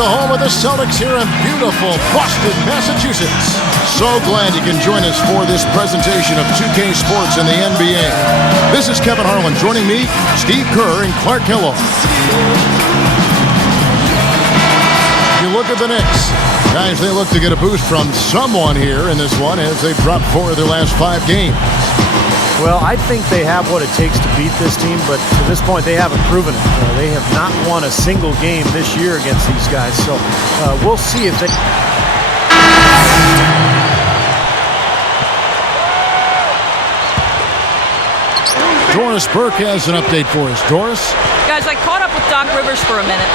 the home of the Celtics here in beautiful Boston, Massachusetts. So glad you can join us for this presentation of 2K Sports in the NBA. This is Kevin Harlan. Joining me, Steve Kerr and Clark Kellogg. You look at the Knicks. Guys, they look to get a boost from someone here in this one as they've dropped 4 of their last 5 games. Well, I think they have what it takes to beat this team, but to this point, they haven't proven it. They have not won a single game this year against these guys, so we'll see if they... Doris Burke has an update for us. Doris? Guys, I caught up with Doc Rivers for a minute.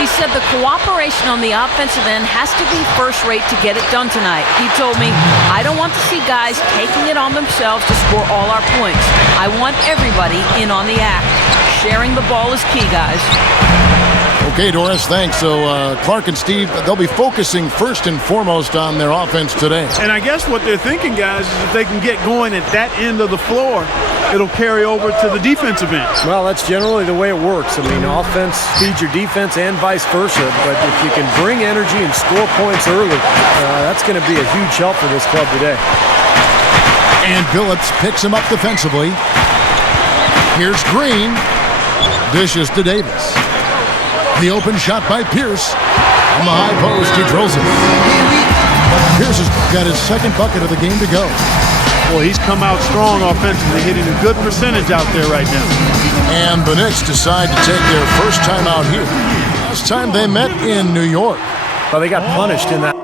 He said the cooperation on the offensive end has to be first rate to get it done tonight. He told me, I don't want to see guys taking it on themselves to score all our points. I want everybody in on the act. Sharing the ball is key, guys. Okay, Doris, thanks. So Clark and Steve, they'll be focusing first and foremost on their offense today. And I guess what they're thinking, guys, is if they can get going at that end of the floor, it'll carry over to the defensive end. Well, that's generally the way it works. I mean, offense feeds your defense and vice versa. But if you can bring energy and score points early, that's going to be a huge help for this club today. And Billups picks him up defensively. Here's Green. Dishes to Davis. The open shot by Pierce. On the high post, he drills it. Pierce has got his second bucket of the game to go. Well, he's come out strong offensively, hitting a good percentage out there right now. And the Knicks decide to take their first time out here. Last time they met in New York. Well, they got punished in that.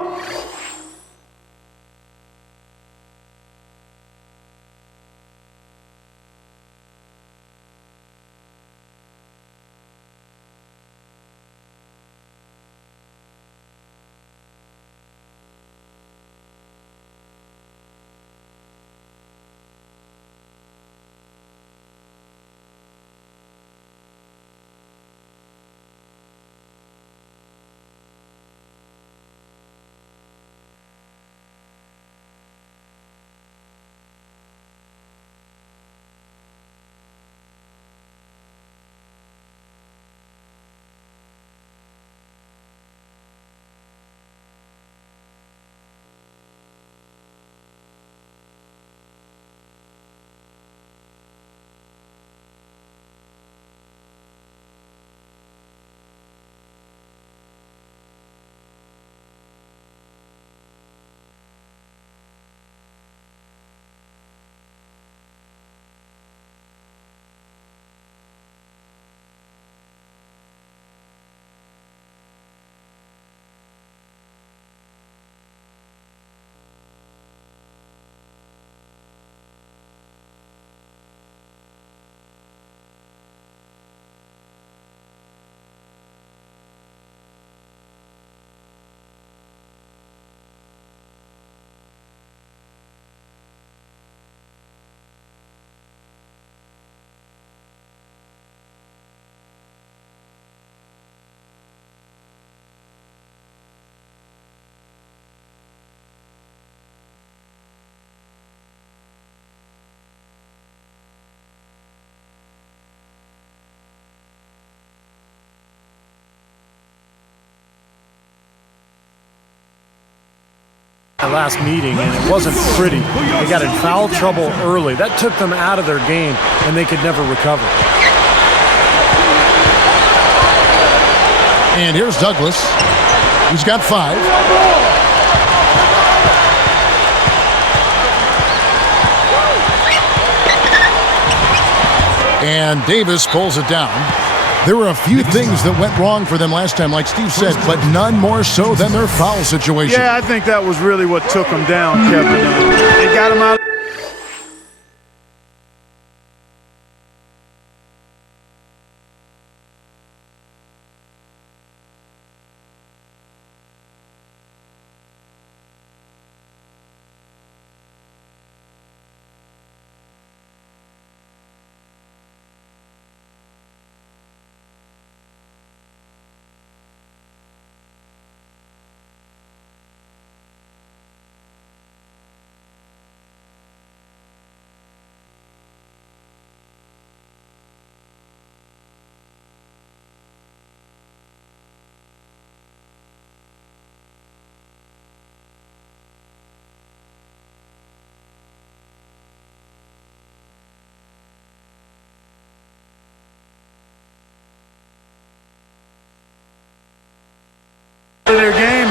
Last meeting, and it wasn't pretty. They got in foul trouble early. That took them out of their game, and they could never recover. And here's Douglas. He's got 5. And Davis pulls it down. There were a few things that went wrong for them last time, like Steve said, but none more so than their foul situation. Yeah, I think that was really what took them down, Kevin. It got them out.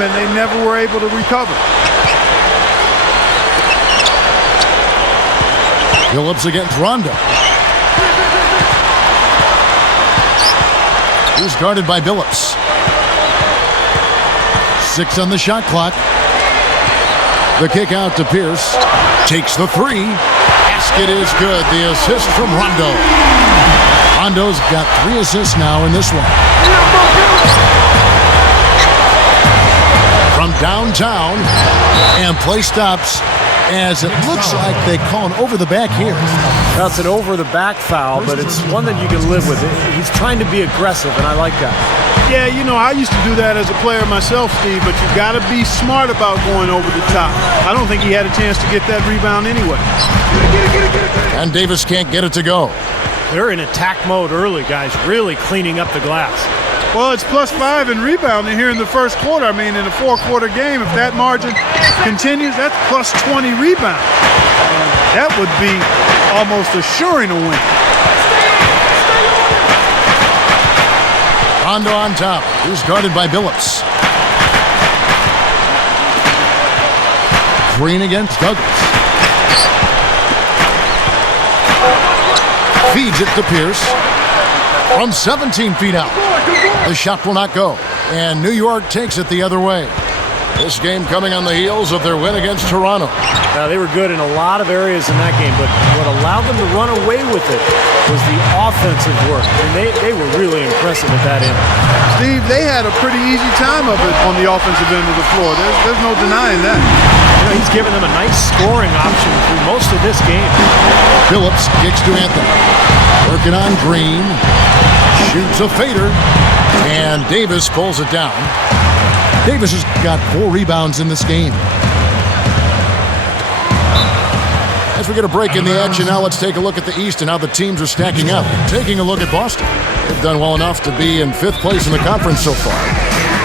and they never were able to recover. Phillips against Rondo. He's guarded by Billups. 6 on the shot clock. The kick out to Pierce. Takes the three. Basket is good. The assist from Rondo. Rondo's got 3 assists now in this one. From downtown, and play stops as it looks like they call an over-the-back here. That's an over-the-back foul, but it's one that you can live with. He's trying to be aggressive, and I like that. Yeah, you know, I used to do that as a player myself, Steve, but you got to be smart about going over the top. I don't think he had a chance to get that rebound anyway. And Davis can't get it to go. They're in attack mode early, guys, really cleaning up the glass. Well, it's +5 in rebounding here in the first quarter. I mean, in a 4-quarter game, if that margin continues, that's +20 rebounds. That would be almost assuring a win. Rondo on top. He's guarded by Billups. Green against Douglas. Feeds it to Pierce. From 17 feet out. The shot will not go. And New York takes it the other way. This game coming on the heels of their win against Toronto. Now, they were good in a lot of areas in that game, but what allowed them to run away with it was the offensive work. And they were really impressive at that end. Steve, they had a pretty easy time of it on the offensive end of the floor. There's no denying that. You know, he's given them a nice scoring option through most of this game. Phillips kicks to Anthony. Working on Green. Shoots a fader. And Davis pulls it down. Davis has got 4 rebounds in this game. As we get a break in the action now, let's take a look at the East and how the teams are stacking up. Taking a look at Boston. They've done well enough to be in 5th place in the conference so far.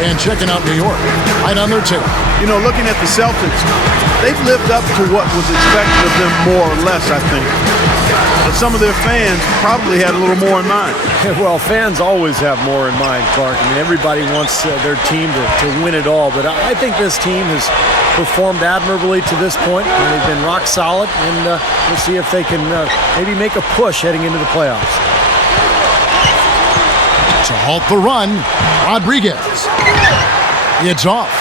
And checking out New York, right on their tail. You know, looking at the Celtics, they've lived up to what was expected of them more or less, I think. But some of their fans probably had a little more in mind. Well, fans always have more in mind, Clark. I mean, everybody wants their team to win it all. But I think this team has performed admirably to this point. And they've been rock solid. And we'll see if they can maybe make a push heading into the playoffs. To halt the run, Rodriguez. It's off.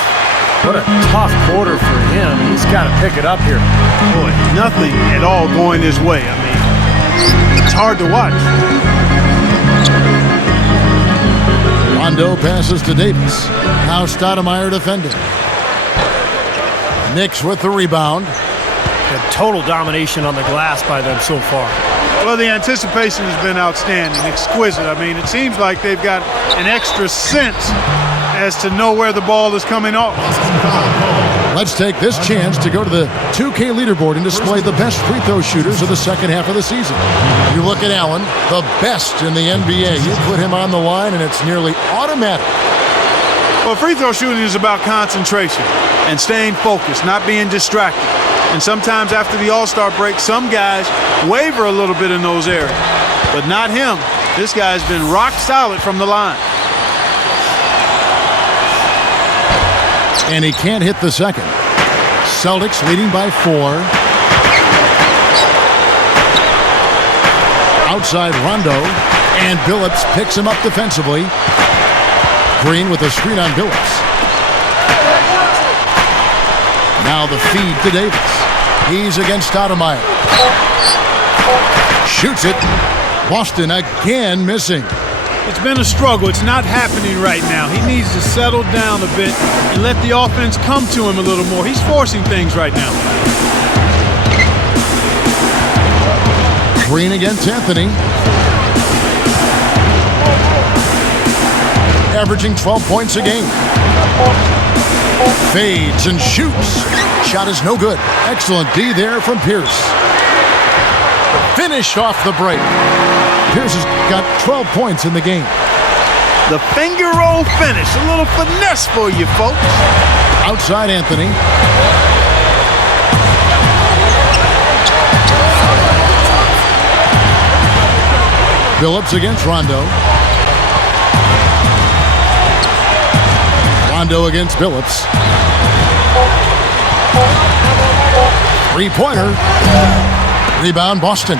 What a tough quarter for him. He's got to pick it up here. Boy, nothing at all going his way. I mean, it's hard to watch. Rondo passes to Davis. Now Stoudemire defending. Knicks with the rebound. And total domination on the glass by them so far. Well, the anticipation has been outstanding, exquisite. I mean, it seems like they've got an extra sense as to know where the ball is coming off. Let's take this chance to go to the 2K leaderboard and display the best free throw shooters of the second half of the season. You look at Allen, the best in the NBA. You put him on the line, and it's nearly automatic. Well, free throw shooting is about concentration and staying focused, not being distracted. And sometimes after the All-Star break, some guys waver a little bit in those areas. But not him. This guy's been rock solid from the line. And he can't hit the second. Celtics leading by 4. Outside Rondo. And Billups picks him up defensively. Green with a screen on Billups. Now the feed to Davis. He's against Stoudemire. Shoots it. Boston again missing. It's been a struggle. It's not happening right now. He needs to settle down a bit and let the offense come to him a little more. He's forcing things right now. Green against Anthony. Averaging 12 points a game. Fades and shoots. Shot is no good. Excellent D there from Pierce. Finish off the break. Pierce has got 12 points in the game. The finger roll finish. A little finesse for you folks. Outside Anthony. Billups against Rondo. Rondo against Billups. Three-pointer. Rebound, Boston.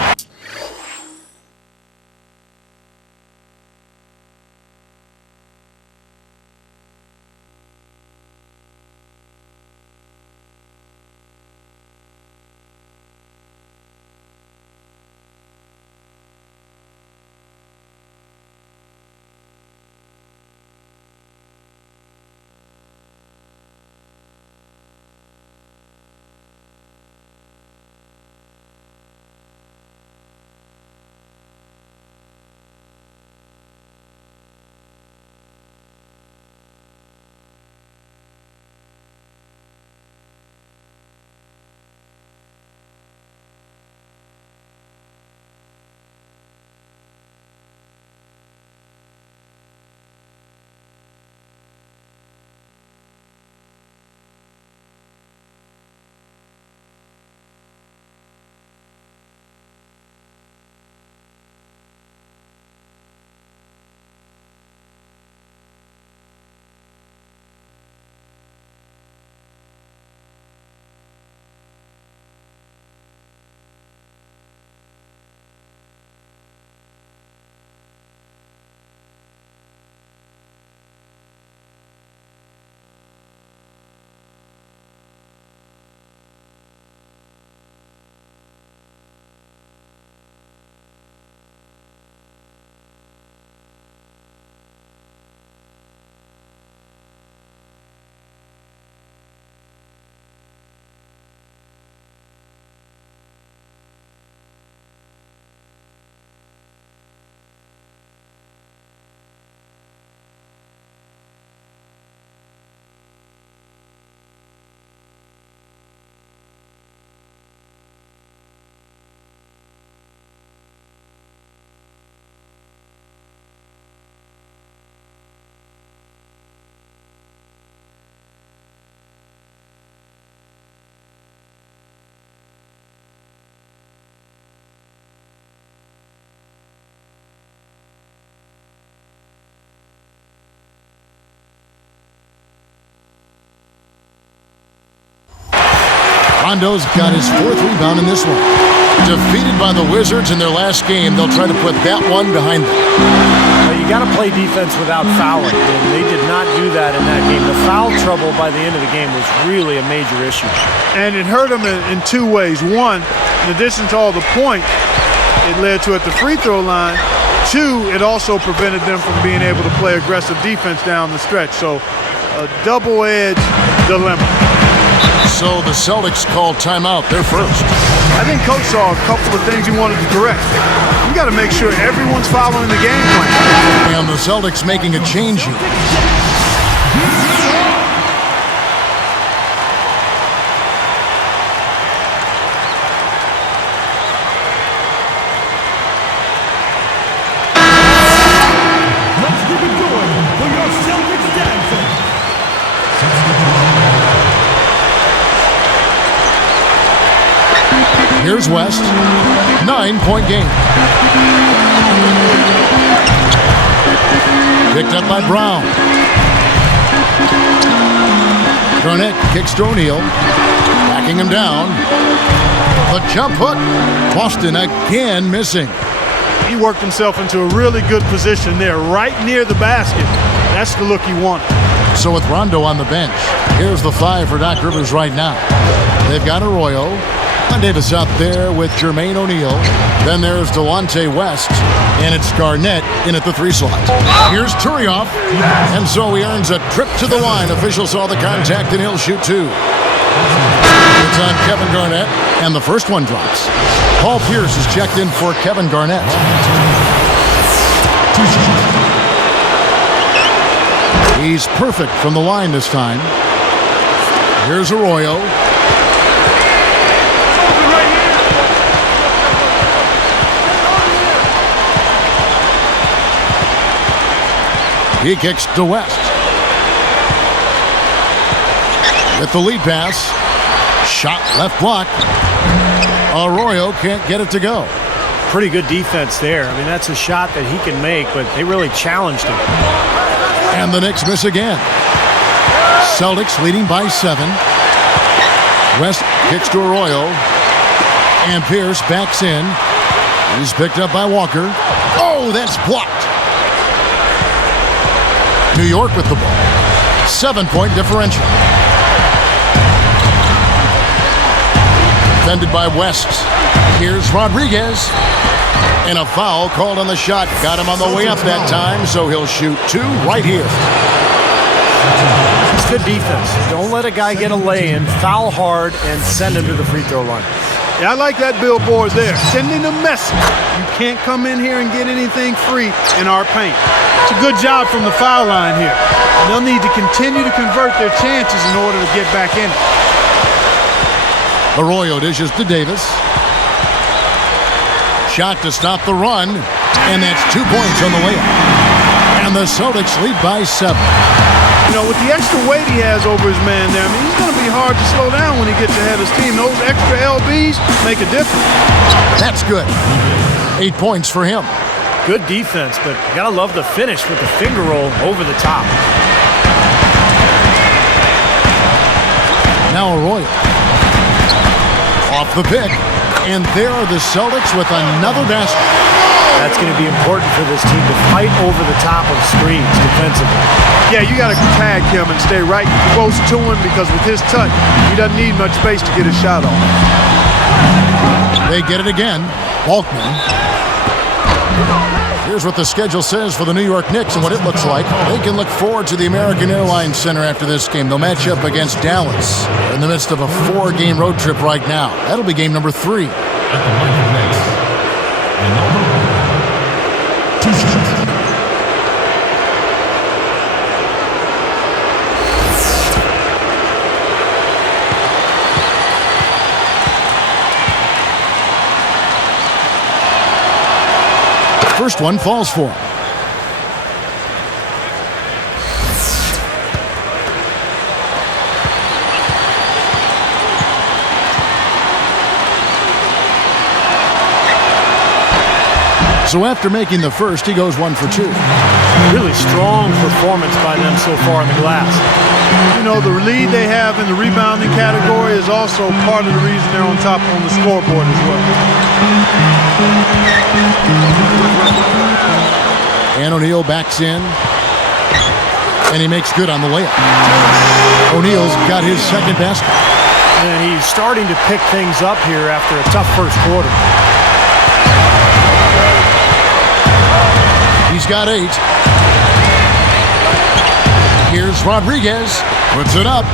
Rondo's got his fourth rebound in this one. Defeated by the Wizards in their last game, they'll try to put that one behind them. Well, you got to play defense without fouling, and they did not do that in that game. The foul trouble by the end of the game was really a major issue. And it hurt them in two ways. One, in addition to all the points it led to at the free throw line. Two, it also prevented them from being able to play aggressive defense down the stretch. So a double-edged dilemma. So the Celtics called timeout. They're first. I think Coach saw a couple of things he wanted to correct. You got to make sure everyone's following the game plan. And the Celtics making a change here. Let's keep it going for your Celtics dancing. Here's West. 9-point game. Picked up by Brown. Garnett kicks to O'Neal. Backing him down. The jump hook. Boston again missing. He worked himself into a really good position there, right near the basket. That's the look he wanted. So with Rondo on the bench, here's the five for Doc Rivers right now. They've got Arroyo. Davis out there with Jermaine O'Neal. Then there's Delonte West, and it's Garnett in at the 3 slot. Here's Turioff, and so he earns a trip to the line. Official saw the contact, and he'll shoot 2. It's on Kevin Garnett, and the first one drops. Paul Pierce is checked in for Kevin Garnett. He's perfect from the line this time. Here's Arroyo. He kicks to West. With the lead pass. Shot left block. Arroyo can't get it to go. Pretty good defense there. I mean, that's a shot that he can make, but they really challenged him. And the Knicks miss again. Celtics leading by 7. West kicks to Arroyo. And Pierce backs in. He's picked up by Walker. Oh, that's blocked. New York with the ball. 7-point differential. Defended by West. Here's Rodriguez. And a foul called on the shot. Got him on the way up that time, so he'll shoot 2 right here. It's good defense. Don't let a guy get a lay-in, foul hard, and send him to the free throw line. Yeah, I like that billboard there. Sending a message. You can't come in here and get anything free in our paint. It's a good job from the foul line here. And they'll need to continue to convert their chances in order to get back in it. Arroyo dishes to Davis. Shot to stop the run, and that's 2 points on the layup. And the Celtics lead by 7. You know, with the extra weight he has over his man there, I mean, he's going to be hard to slow down when he gets ahead of his team. Those extra LBs make a difference. That's good. 8 points for him. Good defense, but you gotta love the finish with the finger roll over the top. Now Arroyo. Off the pick. And there are the Celtics with another basket. That's going to be important for this team to fight over the top of screens defensively. Yeah, you got to tag him and stay right close to him because with his touch, he doesn't need much space to get his shot off. They get it again. Balkman. Here's what the schedule says for the New York Knicks and what it looks like. They can look forward to the American Airlines Center after this game. They'll match up against Dallas. They're in the midst of a 4-game road trip right now. That'll be game number 3. At the line of next, and number 1, T-shirt. First one falls for him. So after making the first, he goes 1 for 2. Really strong performance by them so far in the glass. You know, the lead they have in the rebounding category is also part of the reason they're on top on the scoreboard as well. And O'Neal backs in. And he makes good on the layup. O'Neal's got his second basket. And he's starting to pick things up here after a tough first quarter. He's got 8. Here's Rodriguez. Puts it up.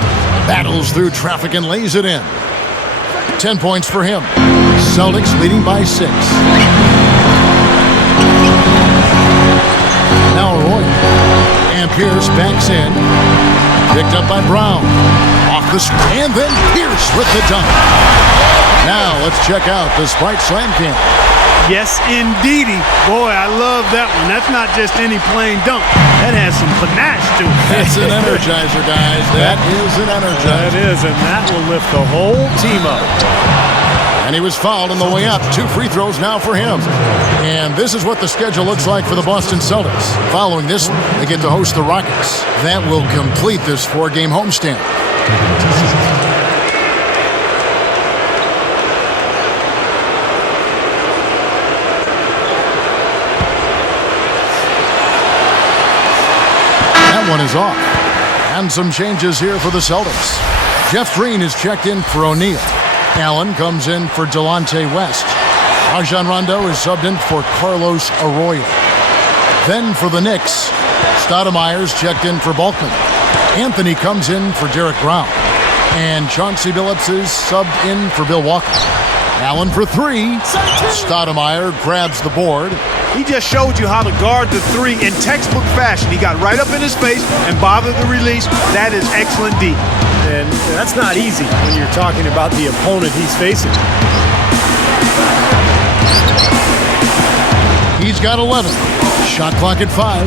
Battles through traffic and lays it in. 10 points for him. Celtics leading by 6. Now Arroyo. And Pierce backs in. Picked up by Brown. Off the screen. And then Pierce with the dunk. Now let's check out the Sprite Slam Camp. Yes, indeedy. Boy, I love that one. That's not just any plain dunk. That has some panache to it. That's an energizer, guys. That is an energizer. That is, and that will lift the whole team up. And he was fouled on the way up. 2 free throws now for him. And this is what the schedule looks like for the Boston Celtics. Following this one, they get to host the Rockets. That will complete this 4-game homestand. That one is off. And some changes here for the Celtics. Jeff Green is checked in for O'Neal. Allen comes in for Delonte West. Rajon Rondo is subbed in for Carlos Arroyo. Then for the Knicks, Stoudemire's checked in for Balkman. Anthony comes in for Derek Brown. And Chauncey Billups is subbed in for Bill Walker. Allen for 3. Stoudemire grabs the board. He just showed you how to guard the 3 in textbook fashion. He got right up in his face and bothered the release. That is excellent D. And that's not easy when you're talking about the opponent he's facing. He's got 11. Shot clock at 5.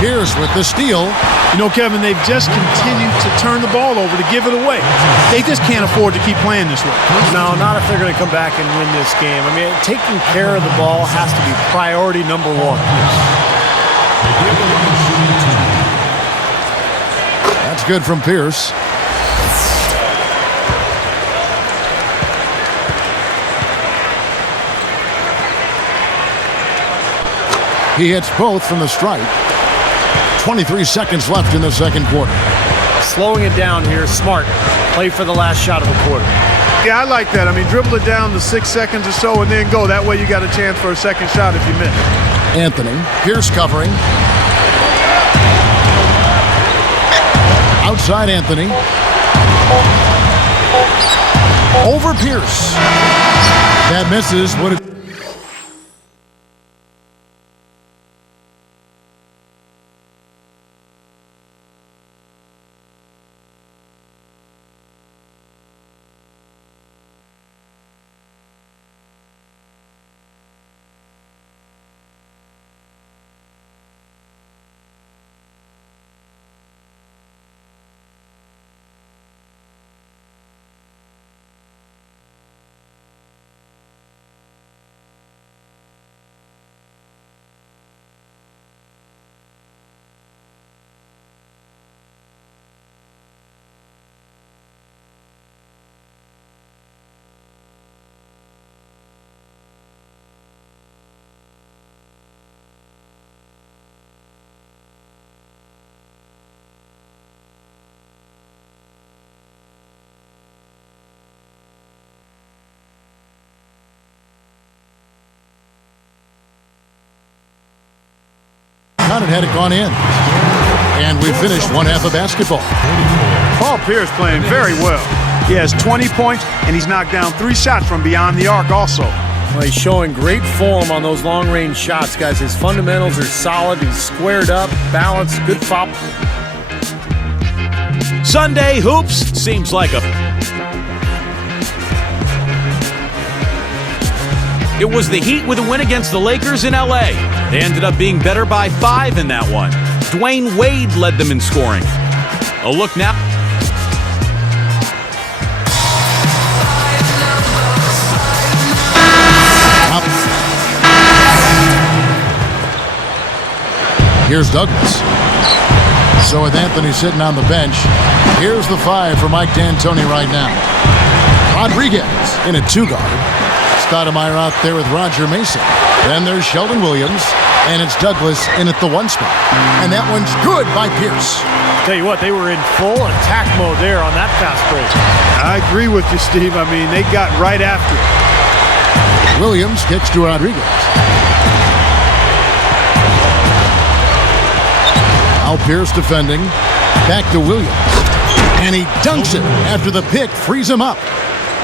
Pierce with the steal. You know, Kevin, they've just continued to turn the ball over to give it away. They just can't afford to keep playing this way. No, not if they're going to come back and win this game. I mean, taking care of the ball has to be priority number 1. That's good from Pierce. He hits both from the stripe. 23 seconds left in the second quarter. Slowing it down here, smart. Play for the last shot of the quarter. Yeah, I like that. I mean, dribble it down to 6 seconds or so and then go. That way you got a chance for a second shot if you miss. Anthony. Pierce covering. Outside Anthony. Over Pierce. That misses. What it had it gone in. And we finished one half of basketball. Paul Pierce playing very well. He has 20 points, and he's knocked down 3 shots from beyond the arc also. Well, he's showing great form on those long-range shots, guys. His fundamentals are solid. He's squared up, balanced, good foul. Sunday hoops seems like a... It was the Heat with a win against the Lakers in L.A. They ended up being better by 5 in that one. Dwayne Wade led them in scoring. A look now. Here's Douglas. So with Anthony sitting on the bench, here's the 5 for Mike D'Antoni right now. Rodriguez in a 2-guard. Stoudemire out there with Roger Mason. Then there's Sheldon Williams, and it's Douglas in at the 1 spot. And that one's good by Pierce. Tell you what, they were in full attack mode there on that fast break. I agree with you, Steve. I mean, they got right after it. Williams kicks to Rodriguez. Now Pierce defending. Back to Williams. And he dunks it after the pick frees him up.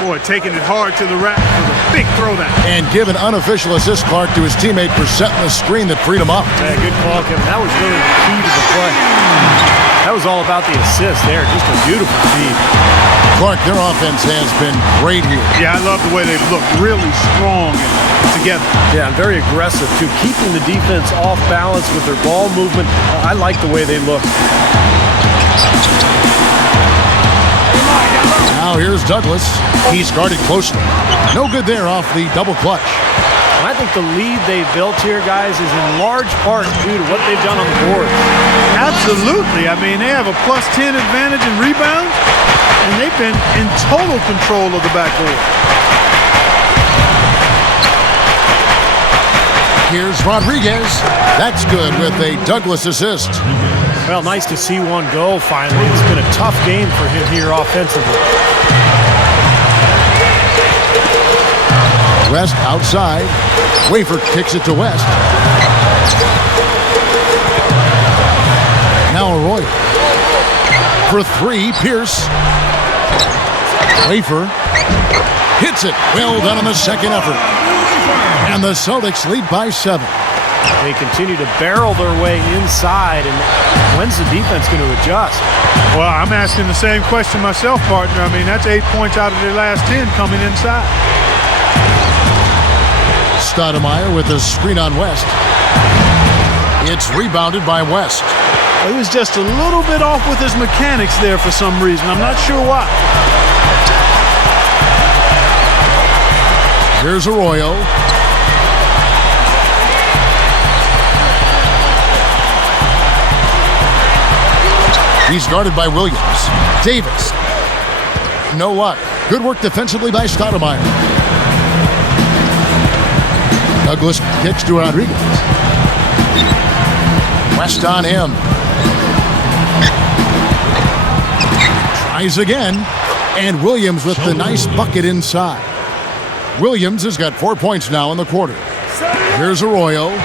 Boy, taking it hard to the rack for the big throwdown. And give an unofficial assist, Clark, to his teammate for setting the screen that freed him up. Yeah, good call, Kevin. That was really the key to the play. That was all about the assist there. Just a beautiful feed. Clark, their offense has been great here. Yeah, I love the way they've looked. Really strong and together. Yeah, and very aggressive, too. Keeping the defense off balance with their ball movement. I like the way they look. Now here's Douglas. He's guarded closely. No good there off the double clutch. And I think the lead they've built here, guys, is in large part due to what they've done on the board. Absolutely. I mean, they have a plus 10 advantage in rebounds, and they've been in total control of the backboard. Here's Rodriguez. That's good with a Douglas assist. Well, nice to see one go finally. It's been a tough game for him here offensively. West outside. Wafer kicks it to West. Now Arroyo. For 3, Pierce. Wafer hits it. Well done on the second effort. And the Celtics lead by 7. They continue to barrel their way inside, and when's the defense going to adjust? Well, I'm asking the same question myself, partner. I mean, that's 8 points out of their last 10 coming inside. Stoudemire with a screen on West. It's rebounded by West. He was just a little bit off with his mechanics there for some reason. I'm not sure why. Here's Arroyo. He's guarded by Williams. Davis. No luck. Good work defensively by Stoudemire. Douglas kicks to Rodriguez. West on him. Tries again. And Williams with the nice bucket inside. Williams has got 4 points now in the quarter. Here's Arroyo.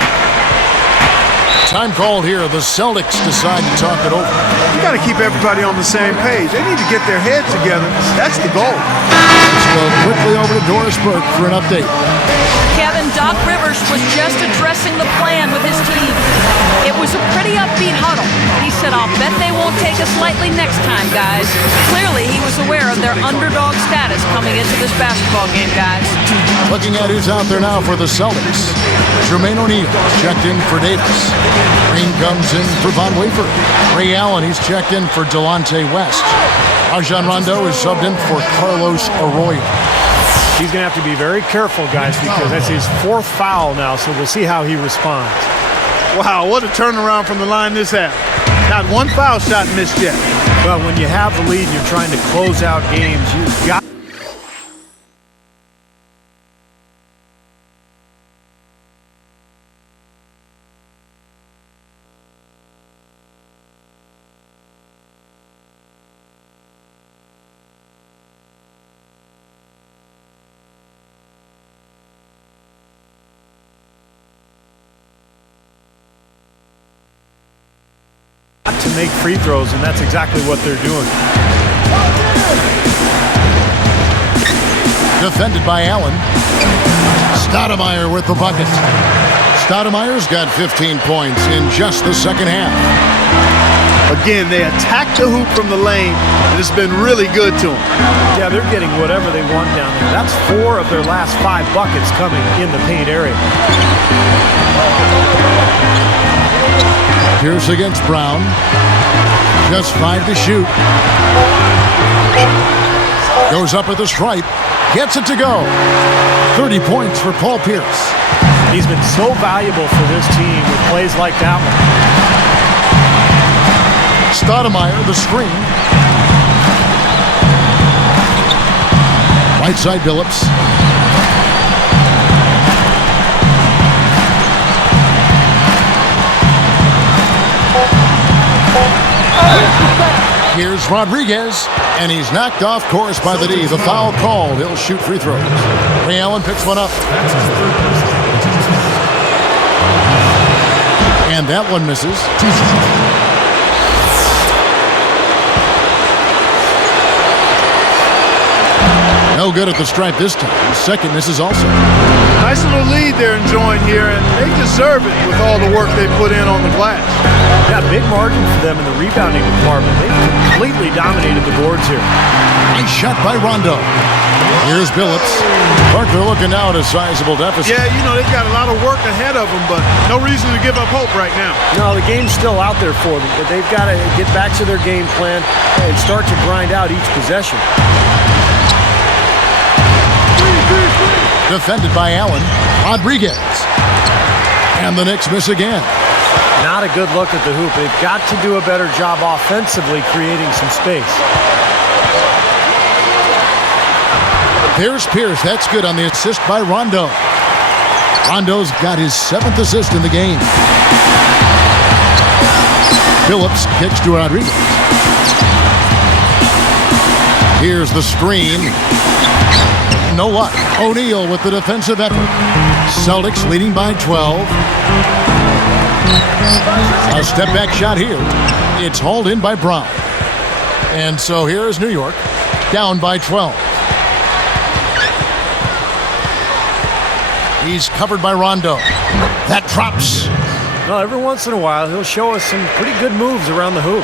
Time called here. The Celtics decide to talk it over. You got to keep everybody on the same page. They need to get their heads together. That's the goal. Let's go quickly over to Doris Burke for an update. Kevin, Doc Rivers was just addressing the plan with his team. It was a pretty upbeat huddle. He said, I'll bet they won't take us lightly next time, guys. Clearly, he was aware of their underdog status coming into this basketball game, guys. Looking at who's out there now for the Celtics. Jermaine O'Neal checked in for Davis. Green comes in for Von Wafer. Ray Allen, he's checked in for Delonte West. Rajon Rondo is subbed in for Carlos Arroyo. He's going to have to be very careful, guys, because that's his 4th foul now, so we'll see how he responds. Wow, what a turnaround from the line this half. Not one foul shot missed yet. Well, when you have the lead and you're trying to close out games, you've got to make free throws, and that's exactly what they're doing. Defended by Allen. Stoudemire with the bucket. Stoudemire's got 15 points in just the second half. Again, they attack the hoop from the lane, and it's been really good to them. Yeah, they're getting whatever they want down there. That's 4 of their last 5 buckets coming in the paint area. Pierce against Brown. Just 5 to shoot. Goes up at the stripe. Gets it to go. 30 points for Paul Pierce. He's been so valuable for this team with plays like that one. Stoudemire, the screen. Right side, Billups. Here's Rodriguez, and he's knocked off course by the D. The foul called. He'll shoot free throws. Ray Allen picks one up. And that one misses. No good at the stripe this time. Second misses also. Nice little lead they're enjoying here, and they deserve it with all the work they put in on the glass. Yeah, big margin for them in the rebounding department. They completely dominated the boards here. Nice shot by Rondo. Here's Billups. Huerter looking now at a sizable deficit. Yeah, you know, they've got a lot of work ahead of them, but no reason to give up hope right now. No, the game's still out there for them, but they've got to get back to their game plan and start to grind out each possession. Defended by Allen. Rodriguez. And the Knicks miss again. Not a good look at the hoop. They've got to do a better job offensively creating some space. Here's Pierce. That's good on the assist by Rondo. Rondo's got his 7th assist in the game. Billups kicks to Rodriguez. Here's the screen. No luck. O'Neal with the defensive effort. Celtics leading by 12. A step back shot here. It's hauled in by Brown. And so here is New York down by 12. He's covered by Rondo. That drops. Well, every once in a while, he'll show us some pretty good moves around the hoop.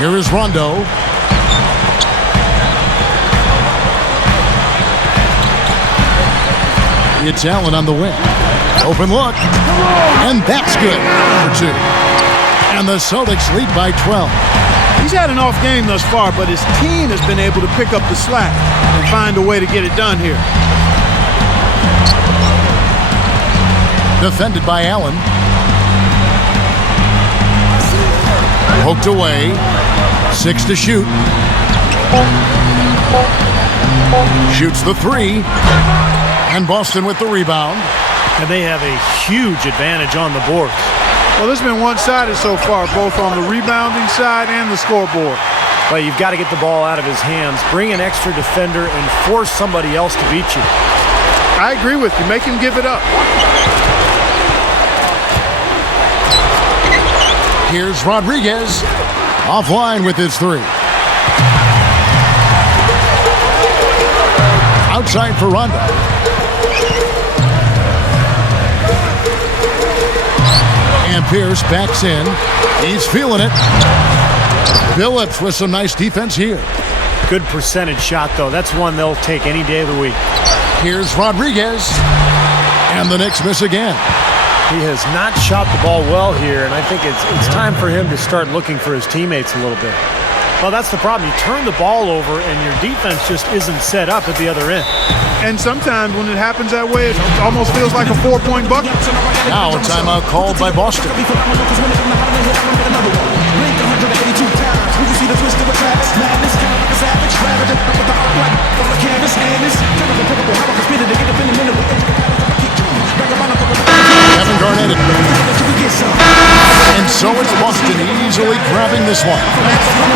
Here is Rondo. It's Allen on the wing. Open look. And that's good for 2. And the Celtics lead by 12. He's had an off game thus far, but his team has been able to pick up the slack and find a way to get it done here. Defended by Allen. Poked away. 6 to shoot. Shoots the 3. And Boston with the rebound. And they have a huge advantage on the board. Well, this has been one-sided so far, both on the rebounding side and the scoreboard. Well, you've got to get the ball out of his hands, bring an extra defender, and force somebody else to beat you. I agree with you. Make him give it up. Here's Rodriguez. Offline with his 3. Outside for Rondo. And Pierce backs in. He's feeling it. Billups with some nice defense here. Good percentage shot, though. That's one they'll take any day of the week. Here's Rodriguez. And the Knicks miss again. He has not shot the ball well here, and I think it's time for him to start looking for his teammates a little bit. Well, that's the problem. You turn the ball over, and your defense just isn't set up at the other end. And sometimes when it happens that way, it almost feels like a 4-point bucket. Now a timeout called by Boston. Kevin Garnett. And so it's Boston easily grabbing this one.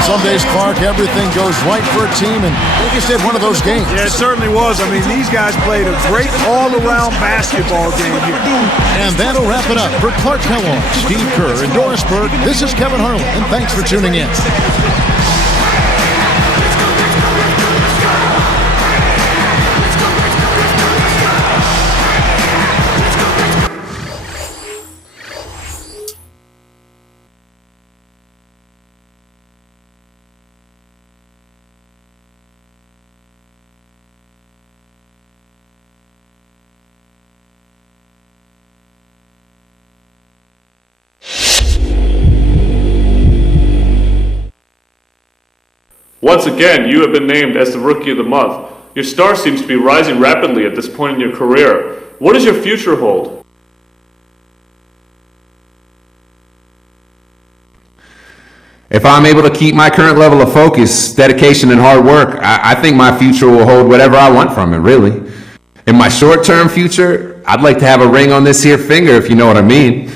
Some days, Clark, everything goes right for a team, and they just had one of those games. Yeah, it certainly was. I mean, these guys played a great all-around basketball game here. And that'll wrap it up for Clark Kellogg, Steve Kerr, and Doris Berg. This is Kevin Harlan, and thanks for tuning in. Once again, you have been named as the Rookie of the Month. Your star seems to be rising rapidly at this point in your career. What does your future hold? If I'm able to keep my current level of focus, dedication, and hard work, I think my future will hold whatever I want from it, really. In my short-term future, I'd like to have a ring on this here finger, if you know what I mean.